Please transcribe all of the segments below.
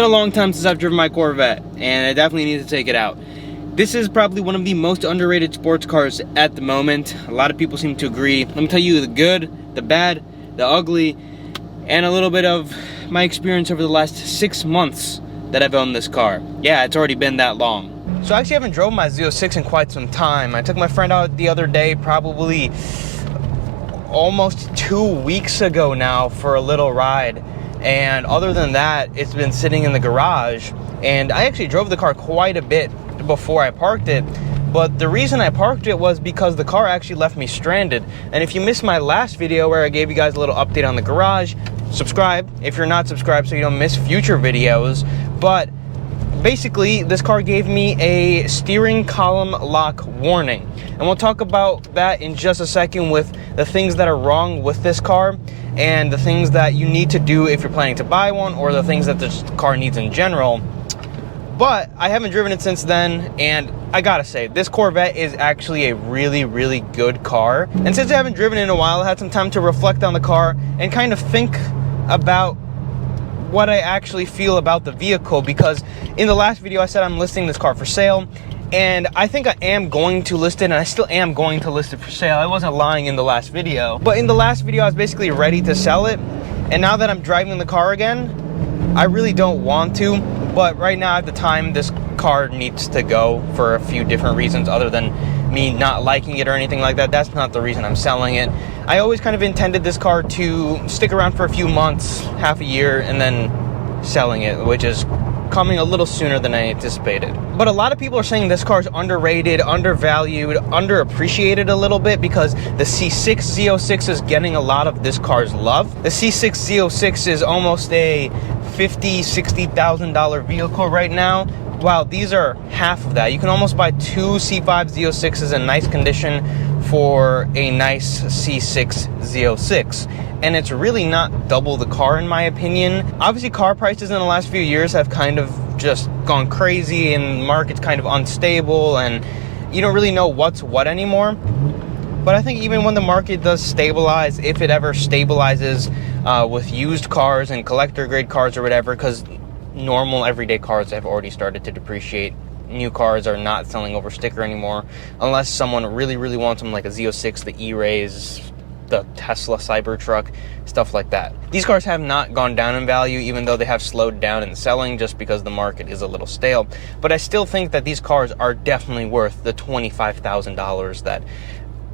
been a long time since I've driven my Corvette, and I definitely need to take it out. This is probably one of the most underrated sports cars at the moment. A lot of people seem to agree. Let me tell you the good, the bad, the ugly, and a little bit of my experience over the last 6 months that I've owned this car. Yeah, it's already been that long. So I actually haven't drove my Z06 in quite some time. I took my friend out the other day, probably almost 2 weeks ago now, for a little ride. And other than that, it's been sitting in the garage. And I actually drove the car quite a bit before I parked it. But the reason I parked it was because the car actually left me stranded. And if you missed my last video where I gave you guys a little update on the garage, subscribe if you're not subscribed so you don't miss future videos. But basically, this car gave me a steering column lock warning. And we'll talk about that in just a second with the things that are wrong with this car and the things that you need to do if you're planning to buy one, or the things that this car needs in general. But I haven't driven it since then, and I gotta say, this Corvette is actually a really, really good car. And since I haven't driven it in a while, I had some time to reflect on the car and kind of think about what I actually feel about the vehicle, because in the last video I said I'm listing this car for sale, and I think I am going to list it, and I still am going to list it for sale. I wasn't lying in the last video. But in the last video I was basically ready to sell it, and now that I'm driving the car again, I really don't want to. But right now at the time, this car needs to go for a few different reasons other than me not liking it or anything like that. That's not the reason I'm selling it. I always kind of intended this car to stick around for a few months, half a year, and then selling it, which is coming a little sooner than I anticipated. But a lot of people are saying this car is underrated, undervalued, underappreciated a little bit, because the C6 Z06 is getting a lot of this car's love. The C6 Z06 is almost a $50,000, $60,000 vehicle right now. Wow, these are half of that. You can almost buy two C5 Z06s in nice condition for a nice C6 Z06. And it's really not double the car, in my opinion. Obviously, car prices in the last few years have kind of just gone crazy, and the market's kind of unstable, and you don't really know what's what anymore. But I think even when the market does stabilize, if it ever stabilizes with used cars and collector grade cars or whatever, because normal everyday cars have already started to depreciate. New cars are not selling over sticker anymore, unless someone really, really wants them, like a Z06, the E-Rays, the Tesla Cybertruck, stuff like that. These cars have not gone down in value, even though they have slowed down in selling just because the market is a little stale. But I still think that these cars are definitely worth the $25,000 that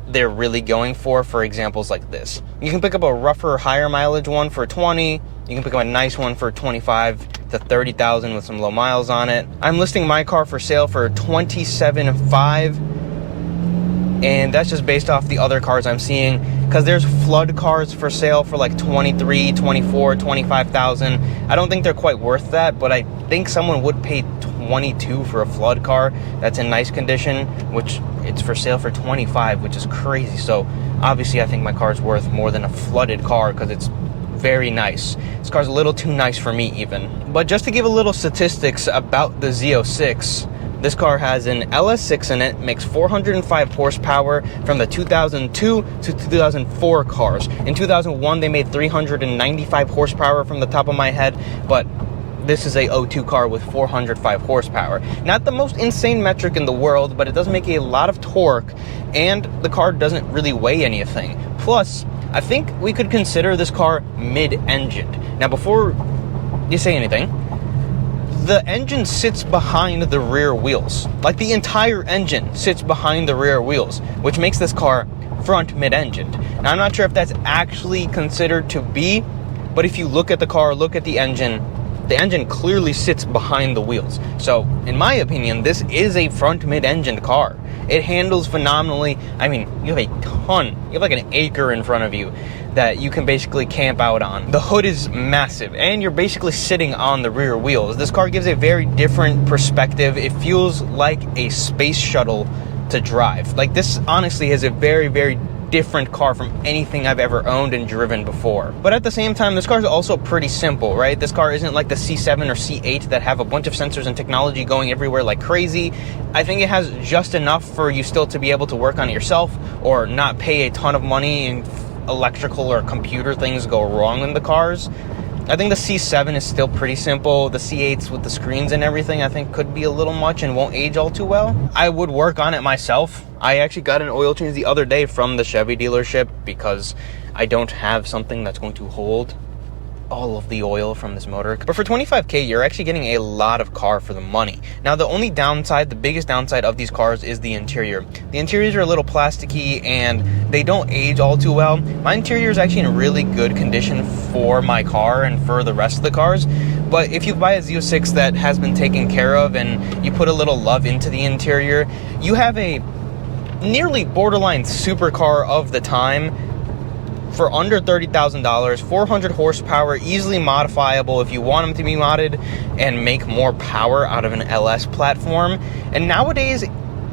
they're really going for examples like this. You can pick up a rougher, higher mileage one for 20. You can pick up a nice one for 25 to 30,000 with some low miles on it. I'm listing my car for sale for $27,500, and that's just based off the other cars I'm seeing, because there's flood cars for sale for like 23, 24, 25,000. I don't think they're quite worth that, but I think someone would pay 22 for a flood car that's in nice condition, which it's for sale for 25, which is crazy. So obviously I think my car's worth more than a flooded car, because it's very nice. This car's a little too nice for me even. But just to give a little statistics about the Z06, this car has an LS6 in it, makes 405 horsepower from the 2002 to 2004 cars. In 2001, they made 395 horsepower from the top of my head, but this is a 02 car with 405 horsepower. Not the most insane metric in the world, but it does make a lot of torque, and the car doesn't really weigh anything. Plus, I think we could consider this car mid-engined. Now, before you say anything, the engine sits behind the rear wheels. Like, the entire engine sits behind the rear wheels, which makes this car front mid-engined. Now, I'm not sure if that's actually considered to be, but if you look at the car, look at the engine clearly sits behind the wheels. So, in my opinion, this is a front mid-engined car. It handles phenomenally. I mean, you have a ton. You have like an acre in front of you that you can basically camp out on. The hood is massive, and you're basically sitting on the rear wheels. This car gives a very different perspective. It feels like a space shuttle to drive. Like, this honestly is a very, very different car from anything I've ever owned and driven before. But at the same time, this car is also pretty simple, right? This car isn't like the C7 or C8 that have a bunch of sensors and technology going everywhere like crazy. I think it has just enough for you still to be able to work on it yourself, or not pay a ton of money and electrical or computer things go wrong in the cars. I think the C7 is still pretty simple. The C8s with the screens and everything, I think could be a little much and won't age all too well. I would work on it myself. I actually got an oil change the other day from the Chevy dealership because I don't have something that's going to hold all of the oil from this motor. But for $25K, you're actually getting a lot of car for the money. Now, the only downside, the biggest downside of these cars is the interior. The interiors are a little plasticky and they don't age all too well. My interior is actually in really good condition for my car and for the rest of the cars. But if you buy a Z06 that has been taken care of and you put a little love into the interior, you have a nearly borderline supercar of the time for under $30,000, 400 horsepower, easily modifiable if you want them to be modded and make more power out of an LS platform. And nowadays,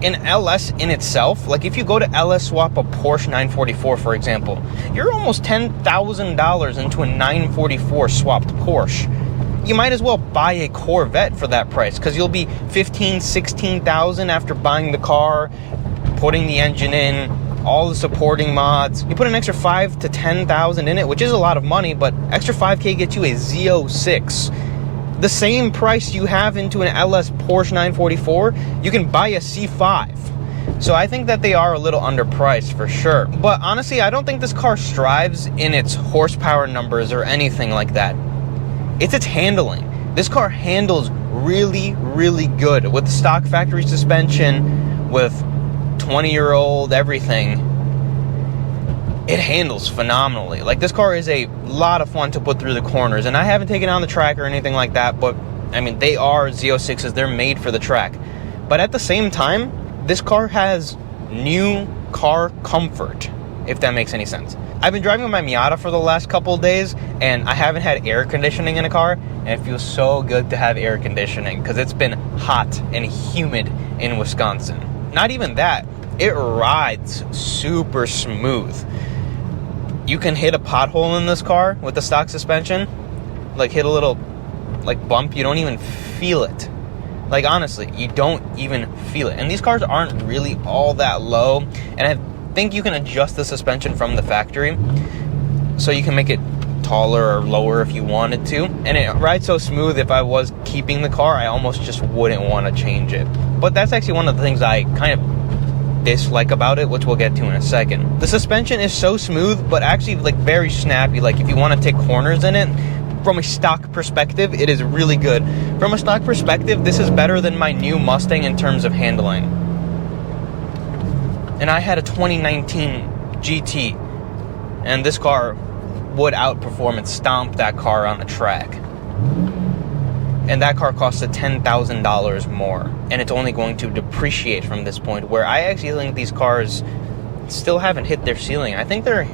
an LS in itself, like if you go to LS swap a Porsche 944, for example, you're almost $10,000 into a 944 swapped Porsche. You might as well buy a Corvette for that price because you'll be $15,000, $16,000 after buying the car, putting the engine in, all the supporting mods. You put an extra $5,000 to $10,000 in it, which is a lot of money, but extra $5K gets you a Z06. The same price you have into an LS Porsche 944, you can buy a C5. So I think that they are a little underpriced for sure. But honestly, I don't think this car strives in its horsepower numbers or anything like that. It's its handling. This car handles really, really good with the stock factory suspension, with 20-year-old everything. It handles phenomenally. Like, this car is a lot of fun to put through the corners, and I haven't taken it on the track or anything like that, but I mean, they are Z06s, they're made for the track. But at the same time, this car has new car comfort, if that makes any sense. I've been driving my Miata for the last couple of days, and I haven't had air conditioning in a car, and it feels so good to have air conditioning because it's been hot and humid in Wisconsin. Not even that, it rides super smooth. You can hit a pothole in this car with the stock suspension, like hit a little like bump, you don't even feel it. Like, honestly, you don't even feel it. And these cars aren't really all that low, and I think you can adjust the suspension from the factory so you can make it taller or lower if you wanted to. And it rides so smooth, if I was keeping the car, I almost just wouldn't want to change it. But that's actually one of the things I kind of dislike about it, which we'll get to in a second. The suspension is so smooth, but actually like very snappy. Like, if you want to take corners in it, from a stock perspective, it is really good. From a stock perspective, this is better than my new Mustang in terms of handling. And I had a 2019 GT, and this car would outperform and stomp that car on the track. And that car costs $10,000 more, and it's only going to depreciate from this point, where I actually think these cars still haven't hit their ceiling. I think they're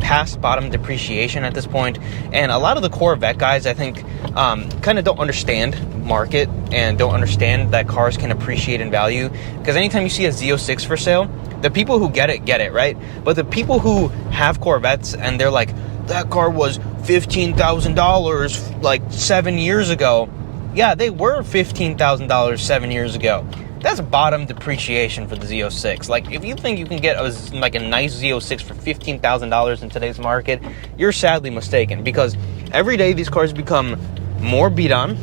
past bottom depreciation at this point, and a lot of the Corvette guys, I think, kind of don't understand market and don't understand that cars can appreciate in value, because anytime you see a Z06 for sale, the people who get it, right? But the people who have Corvettes and they're like, that car was $15,000 like 7 years ago. Yeah, they were $15,000 7 years ago. That's bottom depreciation for the Z06. Like, if you think you can get a nice Z06 for $15,000 in today's market, you're sadly mistaken, because every day these cars become more beat on.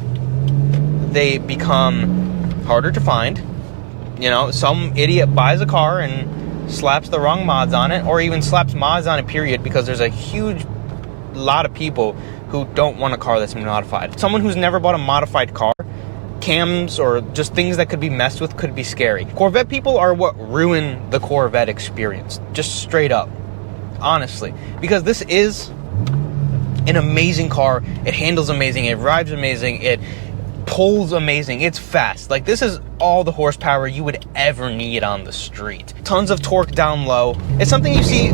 They become harder to find. You know, some idiot buys a car and slaps the wrong mods on it, or even slaps mods on it, period, because there's a huge lot of people who don't want a car that's been modified. Someone who's never bought a modified car, cams or just things that could be messed with could be scary. Corvette people are what ruin the Corvette experience, just straight up, honestly, because this is an amazing car. It handles amazing, it rides amazing, it pulls amazing, it's fast. Like, this is all the horsepower you would ever need on the street. Tons of torque down low. It's something you see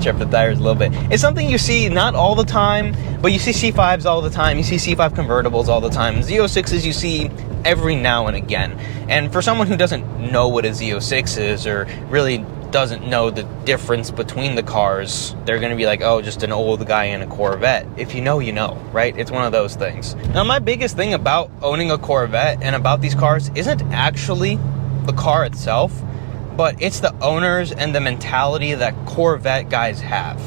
trip the tires a little bit. It's something you see not all the time, but you see C5s all the time. You see C5 convertibles all the time. Z06s you see every now and again. And for someone who doesn't know what a Z06 is, or really doesn't know the difference between the cars, they're going to be like, oh, just an old guy in a Corvette. If you know, you know, right? It's one of those things. Now, my biggest thing about owning a Corvette and about these cars isn't actually the car itself, but it's the owners and the mentality that Corvette guys have.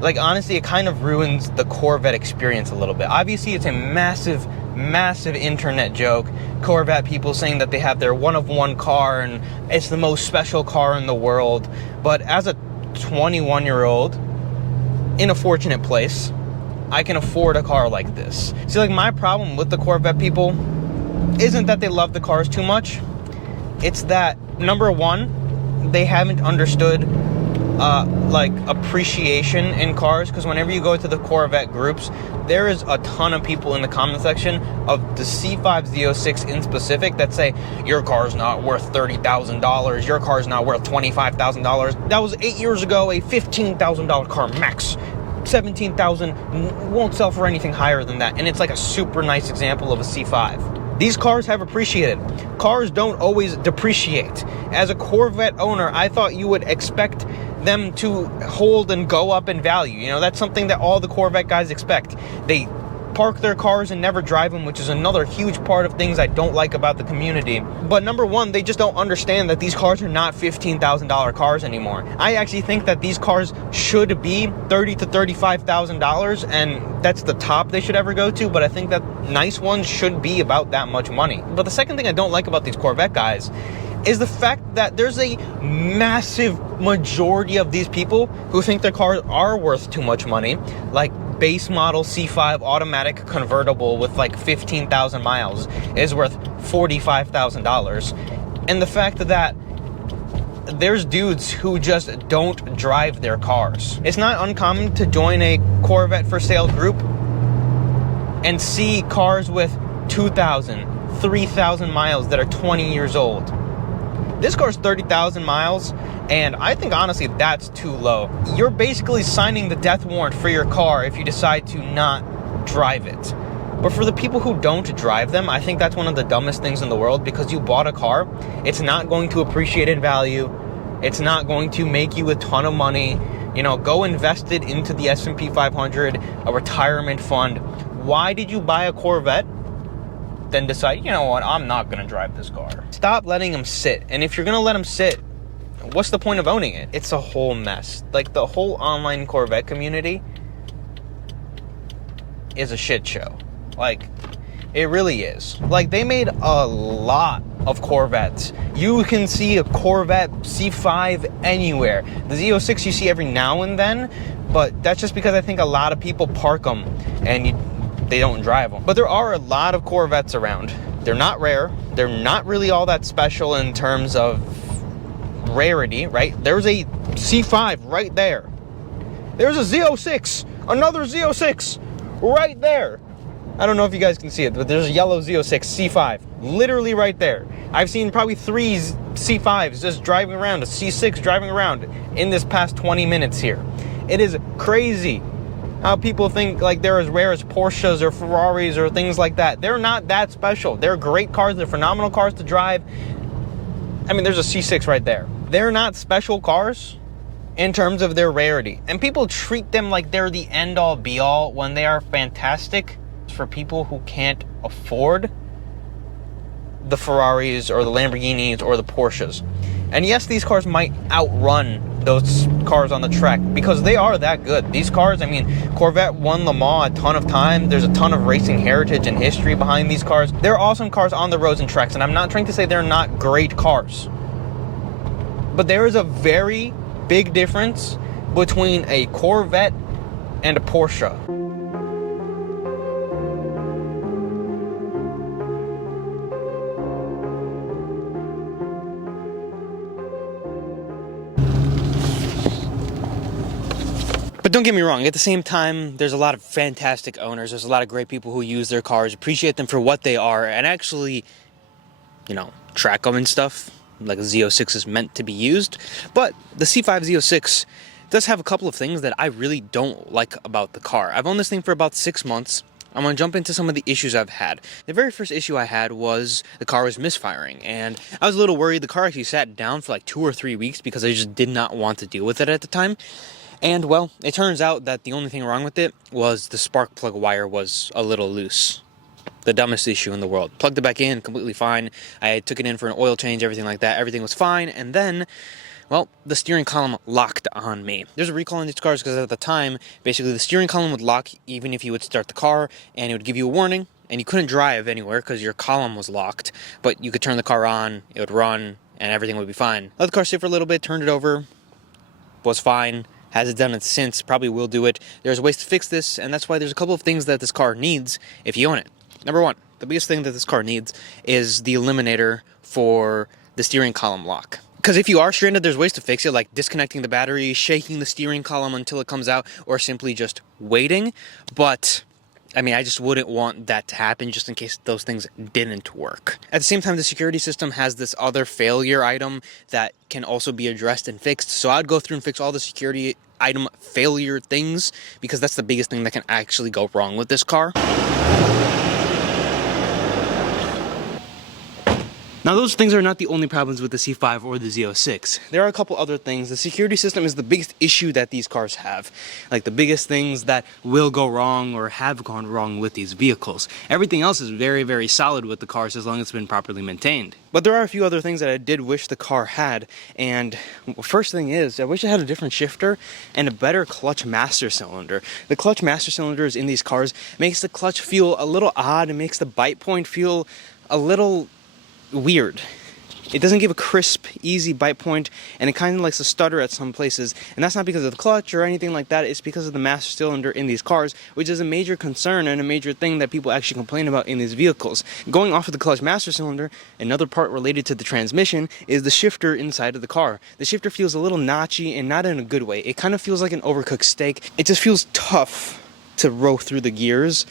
Like, honestly, it kind of ruins the Corvette experience a little bit. Obviously, it's a massive, massive internet joke. Corvette people saying that they have their one-of-one car and it's the most special car in the world. But as a 21-year-old in a fortunate place, I can afford a car like this. See, like, my problem with the Corvette people isn't that they love the cars too much. It's that, number one, they haven't understood like appreciation in cars, because whenever you go to the Corvette groups, there is a ton of people in the comment section of the C5 Z06 in specific that say your car's not worth $30,000, your car's not worth $25,000. That was 8 years ago, a $15,000 car max. 17,000 won't sell for anything higher than that. And it's like a super nice example of a C5. These cars have appreciated. Cars don't always depreciate. As a Corvette owner, I thought you would expect them to hold and go up in value. You know, that's something that all the Corvette guys expect. They park their cars and never drive them, which is another huge part of things I don't like about the community. But number one, they just don't understand that these cars are not $15,000 cars anymore. I actually think that these cars should be $30,000 to $35,000, and that's the top they should ever go to. But I think that nice ones should be about that much money. But the second thing I don't like about these Corvette guys is the fact that there's a massive majority of these people who think their cars are worth too much money, like base model C5 automatic convertible with like 15,000 miles is worth $45,000. And the fact that there's dudes who just don't drive their cars. It's not uncommon to join a Corvette for sale group and see cars with 2,000, 3,000 miles that are 20 years old. This car's 30,000 miles, and I think honestly that's too low. You're basically signing the death warrant for your car if you decide to not drive it. But for the people who don't drive them, I think that's one of the dumbest things in the world, because you bought a car, it's not going to appreciate in value, it's not going to make you a ton of money. You know, go invest it into the S&P 500, a retirement fund. Why did you buy a Corvette? Then decide, you know what, I'm not going to drive this car. Stop letting them sit. And if you're going to let them sit, what's the point of owning it? It's a whole mess. Like, the whole online Corvette community is a shit show. Like, it really is. Like, they made a lot of Corvettes. You can see a Corvette C5 anywhere. The Z06 you see every now and then, but that's just because I think a lot of people park them and they don't drive them. But there are a lot of Corvettes around. They're not rare. They're not really all that special in terms of rarity, right? There's a C5 right there. There's a Z06, another Z06 right there. I don't know if you guys can see it, but there's a yellow Z06 C5 literally right there. I've seen probably 3 C5s just driving around, a C6 driving around in this past 20 minutes here. It is crazy how people think like they're as rare as Porsches or Ferraris or things like that. They're not that special. They're great cars. They're phenomenal cars to drive. I mean, there's a C6 right there. They're not special cars in terms of their rarity. And people treat them like they're the end-all be-all when they are fantastic for people who can't afford the Ferraris or the Lamborghinis or the Porsches. And yes, these cars might outrun those cars on the track because they are that good. These cars, I mean, Corvette won Le Mans a ton of time. There's a ton of racing heritage and history behind these cars. They're awesome cars on the roads and tracks, and I'm not trying to say they're not great cars. But there is a very big difference between a Corvette and a Porsche. But don't get me wrong, at the same time, there's a lot of fantastic owners. There's a lot of great people who use their cars, appreciate them for what they are, and actually, you know, track them and stuff, like a Z06 is meant to be used. But the C5 Z06 does have a couple of things that I really don't like about the car. I've owned this thing for about 6 months. I'm going to jump into some of the issues I've had. The very first issue I had was the car was misfiring, and I was a little worried. The car actually sat down for like 2 or 3 weeks because I just did not want to deal with it at the time. And, well, it turns out that the only thing wrong with it was the spark plug wire was a little loose. The dumbest issue in the world. Plugged it back in, completely fine. I took it in for an oil change, everything like that. Everything was fine. And then, Well, the steering column locked on me. There's a recall on these cars because at the time, basically the steering column would lock even if you would start the car, and it would give you a warning, and you couldn't drive anywhere because your column was locked, but you could turn the car on, it would run, and everything would be fine. Let the car sit for a little bit, turned it over, was fine. Hasn't done it since, probably will do it. There's ways to fix this, and that's why there's a couple of things that this car needs if you own it. Number one, the biggest thing that this car needs is the eliminator for the steering column lock. Because if you are stranded, there's ways to fix it, like disconnecting the battery, shaking the steering column until it comes out, or simply just waiting. But I mean, I just wouldn't want that to happen just in case those things didn't work. At the same time, the security system has this other failure item that can also be addressed and fixed. So I'd go through and fix all the security item failure things, because that's the biggest thing that can actually go wrong with this car. Now, those things are not the only problems with the C5 or the Z06. There are a couple other things. The security system is the biggest issue that these cars have. Like the biggest things that will go wrong or have gone wrong with these vehicles. Everything else is very, very solid with the cars as long as it's been properly maintained. But there are a few other things that I did wish the car had. And first thing is, I wish it had a different shifter and a better clutch master cylinder. The clutch master cylinders in these cars makes the clutch feel a little odd. It makes the bite point feel a little weird. It doesn't give a crisp, easy bite point, and it kind of likes to stutter at some places, and that's not because of the clutch or anything like that. It's because of the master cylinder in these cars, which is a major concern and a major thing that people actually complain about in these vehicles. Going off of the clutch master cylinder, another part related to the transmission is the shifter inside of the car. The shifter feels a little notchy and not in a good way. It kind of feels like an overcooked steak. It just feels tough to row through the gears,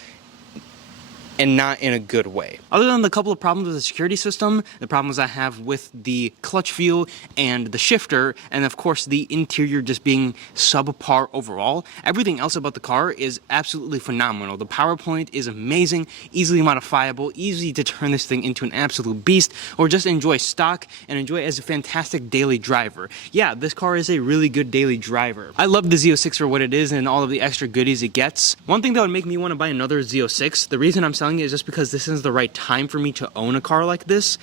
and not in a good way. Other than the couple of problems with the security system, the problems I have with the clutch feel and the shifter, and of course the interior just being subpar overall, everything else about the car is absolutely phenomenal. The power point is amazing, easily modifiable, easy to turn this thing into an absolute beast, or just enjoy stock and enjoy it as a fantastic daily driver. Yeah, this car is a really good daily driver. I love the Z06 for what it is and all of the extra goodies it gets. One thing that would make me want to buy another Z06, the reason I'm selling it is just because this is the right time for me to own a car like this.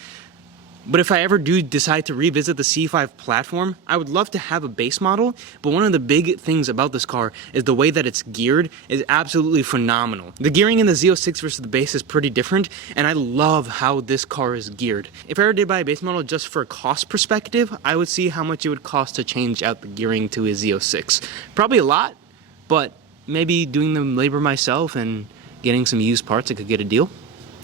But if I ever do decide to revisit the C5 platform, I would love to have a base model, but one of the big things about this car is the way that it's geared is absolutely phenomenal. The gearing in the Z06 versus the base is pretty different, and I love how this car is geared. If I ever did buy a base model just for a cost perspective, I would see how much it would cost to change out the gearing to a Z06. Probably a lot, but maybe doing the labor myself and getting some used parts, I could get a deal.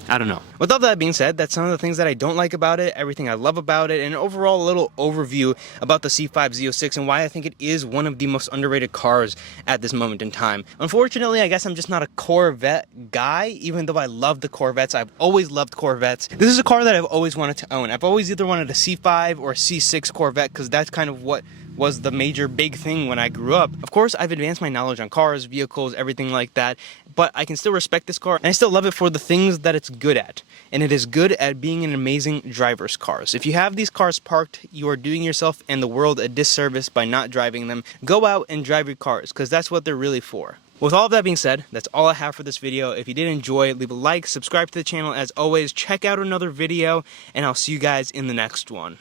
I don't know. With all that being said, that's some of the things that I don't like about it, everything I love about it, and overall a little overview about the C5 Z06 and why I think it is one of the most underrated cars at this moment in time. Unfortunately, I guess I'm just not a Corvette guy, even though I love the Corvettes. I've always loved Corvettes. This is a car that I've always wanted to own. I've always either wanted a C5 or a C6 Corvette, because that's kind of what was the major big thing when I grew up. Of course, I've advanced my knowledge on cars, vehicles, everything like that, but I can still respect this car, and I still love it for the things that it's good at. And it is good at being an amazing driver's cars. If you have these cars parked, you are doing yourself and the world a disservice by not driving them. Go out and drive your cars, because that's what they're really for. With all of that being said, that's all I have for this video. If you did enjoy, leave a like, subscribe to the channel as always, check out another video, and I'll see you guys in the next one.